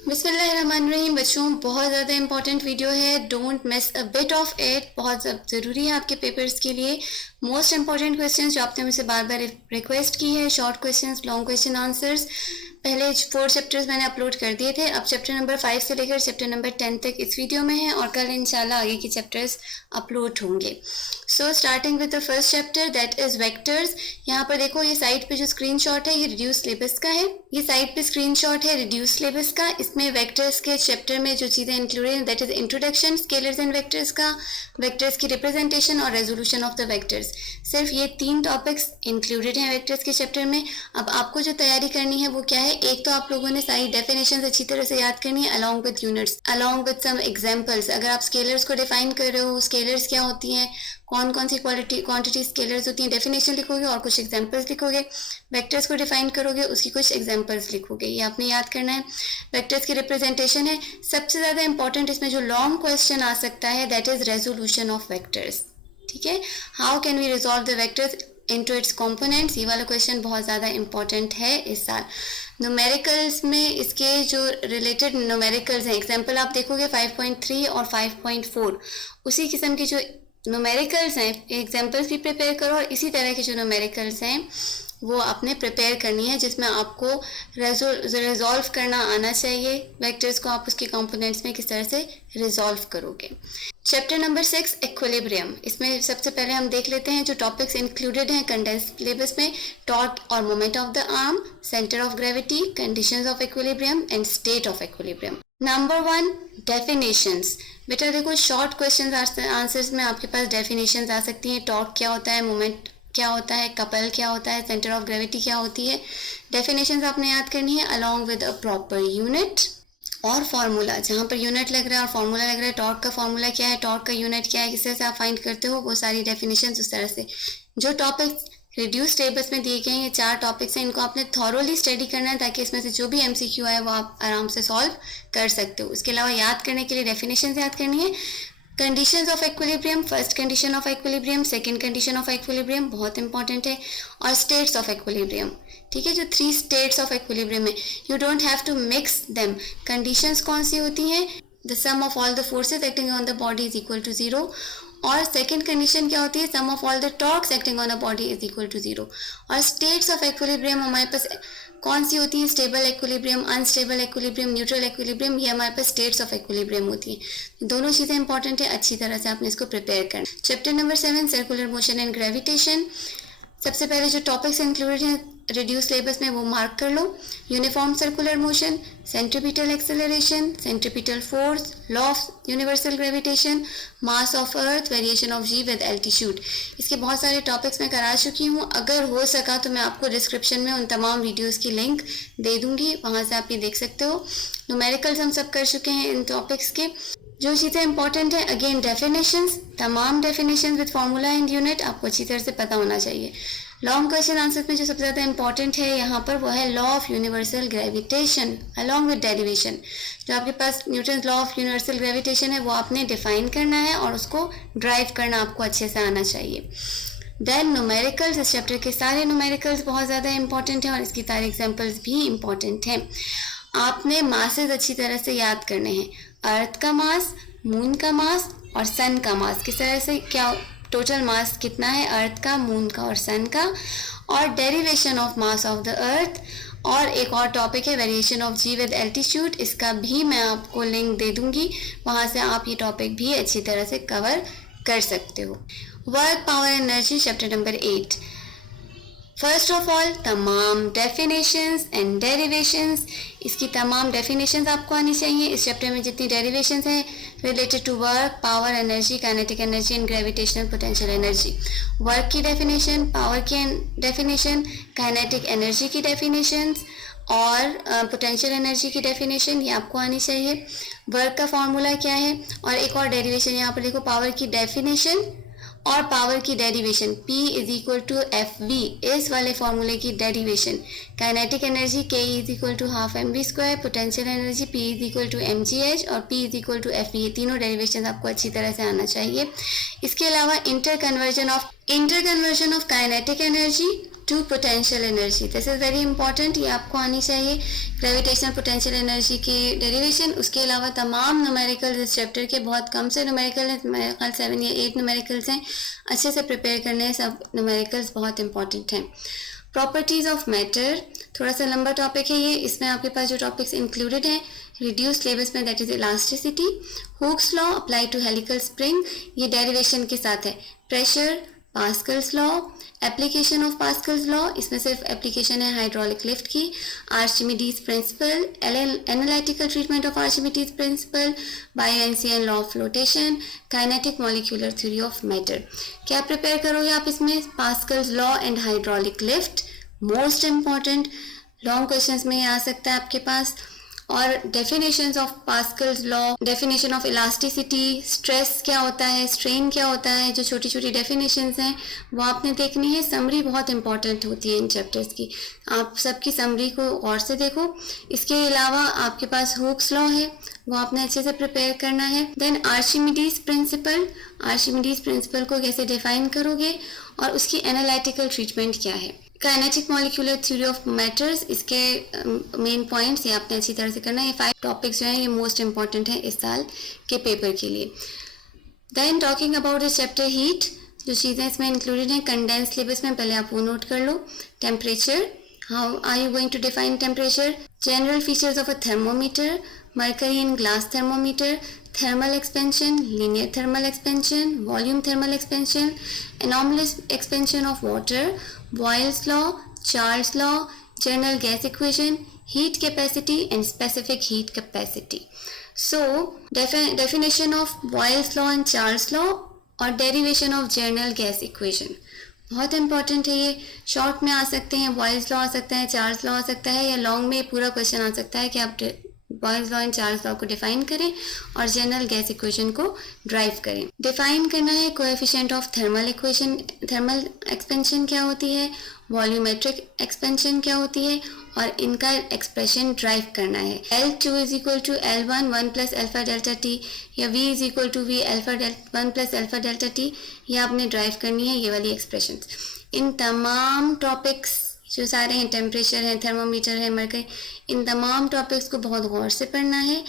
बिस्मिल्लाहिर्रहमानिर्रहीम। बच्चों, बहुत ज़्यादा इंपॉर्टेंट वीडियो है, don't miss a bit of it. बहुत ज़रूरी है आपके पेपर्स के लिए। मोस्ट इंपॉर्टेंट क्वेश्चंस जो आपने मुझसे बार बार रिक्वेस्ट की है, short questions, long question answers. पहले 4 चैप्टर्स मैंने अपलोड कर दिए थे, अब चैप्टर नंबर 5 से लेकर चैप्टर नंबर 10 तक इस वीडियो में है और कल इंशाल्लाह आगे के चैप्टर्स अपलोड होंगे। So starting with the first chapter that is vectors. यहाँ पर देखो, ये साइड पे जो स्क्रीनशॉट है ये रिड्यूस सिलेबस का है। ये साइड पे स्क्रीनशॉट है रिड्यूस सिलेबस का। इसमें वेक्टर्स के चैप्टर में जो चीज़ें इंक्लूडेड हैं that is introduction, scalars and vectors का, वेक्टर्स की रिप्रेजेंटेशन और रेजोल्यूशन ऑफ द वेक्टर्स। सिर्फ ये 3 टॉपिक्स इंक्लूडेड हैं वेक्टर्स के चैप्टर में। अब आपको जो तैयारी करनी है वो क्या है, एक तो आप लोगों ने सारी डेफिनेशंस अच्छी तरह से याद करनी है along with units, along with some examples. अगर आप स्केलर्स को डिफाइन कर रहे हो, स्केलर्स क्या होती हैं, कौन कौन सी क्वांटिटी स्केलर्स होती हैं, डेफिनेशन लिखोगे और कुछ एग्जांपल्स लिखोगे। वेक्टर्स को डिफाइन करोगे, उसकी कुछ एग्जांपल्स लिखोगे, ये आपने याद करना है। वेक्टर्स की रिप्रेजेंटेशन है सबसे ज़्यादा इंपॉर्टेंट। इसमें जो लॉन्ग क्वेश्चन आ सकता है that is resolution of vectors. ठीक है, how can we resolve the vectors into its components, ये वाला क्वेश्चन बहुत ज़्यादा इंपॉर्टेंट है इस साल। न्यूमेरिकल्स में इसके जो रिलेटेड न्यूमेरिकल्स हैं, एग्जांपल आप देखोगे 5.3 और 5.4, उसी किस्म की जो न्यूमेरिकल्स हैं, एग्जांपल्स भी प्रिपेयर करो और इसी तरह के जो न्यूमेरिकल्स हैं वो आपने प्रिपेयर करनी है, जिसमें आपको रिजॉल्व करना आना चाहिए वेक्टर्स को। आप उसके कंपोनेंट्स में किस तरह से रिजॉल्व करोगे। Chapter number 6 equilibrium. इसमें सबसे पहले हम देख लेते हैं जो टॉपिक्स इंक्लूडेड हैं कंडेंस सिलेबस में। टॉर्क और moment of the arm, centre of gravity, conditions of equilibrium and state of equilibrium. Number 1 definitions. बेटा देखो, शॉर्ट क्वेश्चन आंसर्स में आपके पास डेफिनेशंस आ सकती हैं। टॉर्क क्या होता है, मोमेंट क्या होता है, कपल क्या होता है, सेंटर ऑफ ग्रेविटी क्या होती है। डेफिनेशंस आपने याद करनी है along with a proper unit और फार्मूला। जहाँ पर यूनिट लग रहा है और फार्मूला लग रहा है, टॉर्क का फार्मूला क्या है, टॉर्क का यूनिट क्या है, किस तरह से आप फाइंड करते हो, वो सारी डेफिनेशंस उस तरह से। जो टॉपिक्स रिड्यूस टेबल्स में दिए गए हैं, ये 4 टॉपिक्स हैं, इनको आपने थॉरोली स्टडी करना है ताकि इसमें से जो भी MCQ आए वो आप आराम से सॉल्व कर सकते हो। इसके अलावा याद करने के लिए डेफिनेशंस याद करनी है। Conditions of equilibrium, first condition of equilibrium, second condition of equilibrium बहुत इंपॉर्टेंट है, और स्टेट्स ऑफ इक्विलिब्रियम। ठीक है, जो 3 स्टेट्स ऑफ इक्विलिब्रियम है, you don't have to mix them. Conditions कौन सी होती हैं, the sum of all the forces acting on the body is equal to 0। और सेकंड कंडीशन क्या होती है, sum of all the torques acting on a body is equal to 0। और states of equilibrium हमारे पास कौन सी होती है, stable equilibrium, unstable equilibrium, neutral equilibrium, ये हमारे पास स्टेट्स ऑफ इक्विलिब्रियम होती है। दोनों चीज़ें इंपॉर्टेंट है, अच्छी तरह से आपने इसको प्रिपेयर करना। Chapter number 7 circular motion and gravitation. सबसे पहले जो टॉपिक्स इंक्लूडेड हैं रिड्यूस सिलेबस में वो मार्क कर लो। Uniform circular motion, centripetal acceleration, centripetal force, law of universal gravitation, mass of earth, variation of ji with altitude. इसके बहुत सारे टॉपिक्स मैं करा चुकी हूँ। अगर हो सका तो मैं आपको डिस्क्रिप्शन में उन तमाम वीडियोस की लिंक दे दूँगी, वहाँ से आप ये देख सकते हो। न्यूमेरिकल्स हम सब कर चुके हैं इन टॉपिक्स के। जो चीज़ें इंपॉर्टेंट है, अगेन डेफिनेशंस, तमाम definitions with formula and unit आपको अच्छी तरह से पता होना चाहिए। लॉन्ग क्वेश्चन आंसर में जो सबसे ज़्यादा इंपॉर्टेंट है यहाँ पर वो है law of universal gravitation along with derivation. जो आपके पास Newton law of universal gravitation है वो आपने डिफाइन करना है और उसको ड्राइव करना आपको अच्छे से आना चाहिए। देन न्यूमेरिकल्स, इस चैप्टर के सारे न्यूमेरिकल्स बहुत ज़्यादा इंपॉर्टेंट हैं और इसकी सारे एग्जाम्पल्स भी इंपॉर्टेंट हैं। आपने मासेज अच्छी तरह से याद करने हैं, अर्थ का मास, मून का मास और सन का मास, किस तरह से क्या टोटल मास कितना है अर्थ का, मून का और सन का, और derivation of mass of the earth. और एक और टॉपिक है variation of ji with altitude, इसका भी मैं आपको लिंक दे दूंगी, वहाँ से आप ये टॉपिक भी अच्छी तरह से कवर कर सकते हो। Work, power, energy, chapter number 8। First of all तमाम डेफिनेशंस एंड डेरिवेशंस, इसकी तमाम डेफिनेशंस आपको आनी चाहिए। इस चैप्टर में जितनी डेरिवेशंस हैं related to work, power, energy, kinetic energy and gravitational potential energy. Work की डेफिनेशन, पावर की डेफिनेशन, काइनेटिक एनर्जी की डेफिनेशंस और पोटेंशियल एनर्जी की डेफिनेशन, ये आपको आनी चाहिए। वर्क का फॉर्मूला क्या है, और एक और डेरिवेशन यहाँ पर देखो, पावर की डेफिनेशन और पावर की derivation, P is equal to FV, इस वाले फॉर्मूले की derivation. Kinetic energy K is equal to half mv², potential energy P is equal to mgh और P is equal to FV, ये तीनों डेरिवेशन आपको अच्छी तरह से आना चाहिए। इसके अलावा interconversion of kinetic energy to potential energy, this is very important, ये आपको आनी चाहिए। ग्रेविटेशनल पोटेंशियल एनर्जी की डेरिवेशन, उसके अलावा तमाम न्यूमेरिकल्स इस चैप्टर के, बहुत कम से न्यूमेरिकल हैं, मेरे ख्याल 7 या 8 न्यूमेरिकल्स हैं, अच्छे से प्रिपेयर करने हैं, सब न्यूमेरिकल्स बहुत इंपॉर्टेंट हैं। प्रॉपर्टीज़ ऑफ मैटर, थोड़ा सा लंबा टॉपिक है ये, इसमें आपके पास जो टॉपिक्स इंक्लूडेड हैं, रिड्यूस लेवल्स में that is elasticity, Hooke's law apply to helical spring, ये डेरिवेशन के साथ है। Pressure, Pascal's law, application of Pascal's law, इसमें सिर्फ एप्लीकेशन है हाइड्रोलिक लिफ्ट की। Archimedes principle, analytical treatment of Archimedes principle, buoyancy law of flotation, kinetic molecular theory of matter. क्या prepare करोगे आप इसमें? Pascal's law and hydraulic lift, most important, long questions में आ सकता है आपके पास। और definitions of Pascal's law, definition of elasticity, stress क्या होता है, स्ट्रेन क्या होता है, जो छोटी छोटी डेफिनेशंस हैं वो आपने देखनी है। समरी बहुत इंपॉर्टेंट होती है इन चैप्टर्स की, आप सबकी समरी को और से देखो। इसके अलावा आपके पास हुक्स लॉ है, वो आपने अच्छे से प्रिपेयर करना है। देन आर्चिमिडीज प्रिंसिपल, आर्चिमिडीज प्रिंसिपल को कैसे डिफाइन करोगे और उसकी एनालिटिकल ट्रीटमेंट क्या है। Kinetic molecular theory of matters, इसके मेन पॉइंट्स ये आपने अच्छी तरह से करना है। ये 5 टॉपिक्स जो हैं ये मोस्ट इंपॉर्टेंट हैं इस साल के पेपर के लिए। Then talking about the chapter heat, जो चीज़ें इसमें इंक्लूडेड हैं कंडेंस सिलेबस में, पहले आप वो नोट कर लो। Temperature, how are you going to define temperature. General features of a thermometer, mercury in glass thermometer, thermal expansion, linear thermal expansion, volume thermal expansion, anomalous expansion of water, Boyle's law, Charles law, general gas equation, heat capacity and specific heat capacity. So definition of Boyle's law and Charles law और derivation of general gas equation बहुत important है। ये short में आ सकते हैं, Boyle's law आ सकता है, Charles law आ सकता है, या लॉन्ग में पूरा क्वेश्चन आ सकता है कि आप Boyle's law and Charles law को डिफाइन करें और जनरल गैस इक्वेशन को ड्राइव करें। डिफाइन करना है coefficient of thermal equation, thermal expansion क्या होती है, वॉल्यूमेट्रिक एक्सपेंशन क्या होती है, और इनका एक्सप्रेशन ड्राइव करना है। L2 is equal to L1 1 plus alpha delta t, या V is equal to V alpha 1 plus alpha delta t, ये आपने ड्राइव करनी है ये वाली एक्सप्रेशन। इन तमाम टॉपिक्स जो सारे हैं, टेम्परेचर है, थर्मोमीटर है, मरकरी, इन तमाम टॉपिक्स को बहुत गौर से पढ़ना है।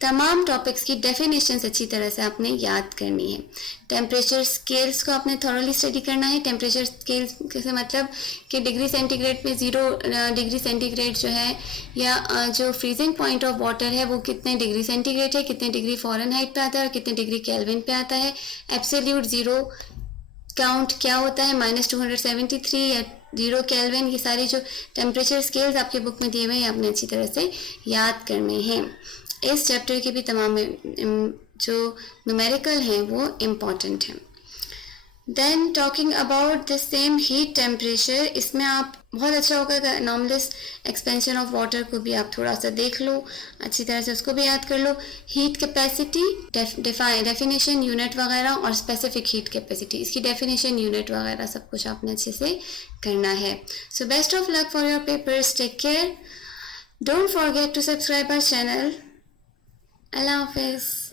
तमाम टॉपिक्स की डेफिनेशंस अच्छी तरह से आपने याद करनी है। टेम्परेचर स्केल्स को आपने थॉरली स्टडी करना है। टेम्परेचर स्केल्स से मतलब कि डिग्री सेंटीग्रेड पे 0 डिग्री सेंटीग्रेड जो है, या जो फ्रीजिंग पॉइंट ऑफ वाटर है वो कितने डिग्री सेंटीग्रेड है, कितने डिग्री फ़ारेनहाइट पे आता है और कितने डिग्री केल्विन पे आता है। एब्सोल्यूट ज़ीरो काउंट क्या होता है, -273 या 0 केल्विन, ये सारी जो टेम्परेचर स्केल्स आपके बुक में दिए हुए हैं आपने अच्छी तरह से याद करने हैं। इस चैप्टर के भी तमाम जो न्यूमेरिकल हैं वो इम्पॉर्टेंट हैं। Then talking about the same heat temperature, इसमें आप बहुत अच्छा होगा कि एनॉमलस एक्सपेंशन ऑफ वाटर को भी आप थोड़ा सा देख लो, अच्छी तरह से उसको भी याद कर लो। हीट कैपेसिटी, डेफिनेशन, यूनिट वगैरह, और स्पेसिफिक हीट कैपेसिटी, इसकी डेफिनेशन, यूनिट वगैरह सब कुछ आपने अच्छे से करना है। So best of luck for your papers, take care, don't forget to subscribe our channel. अल्लाह हाफिज़।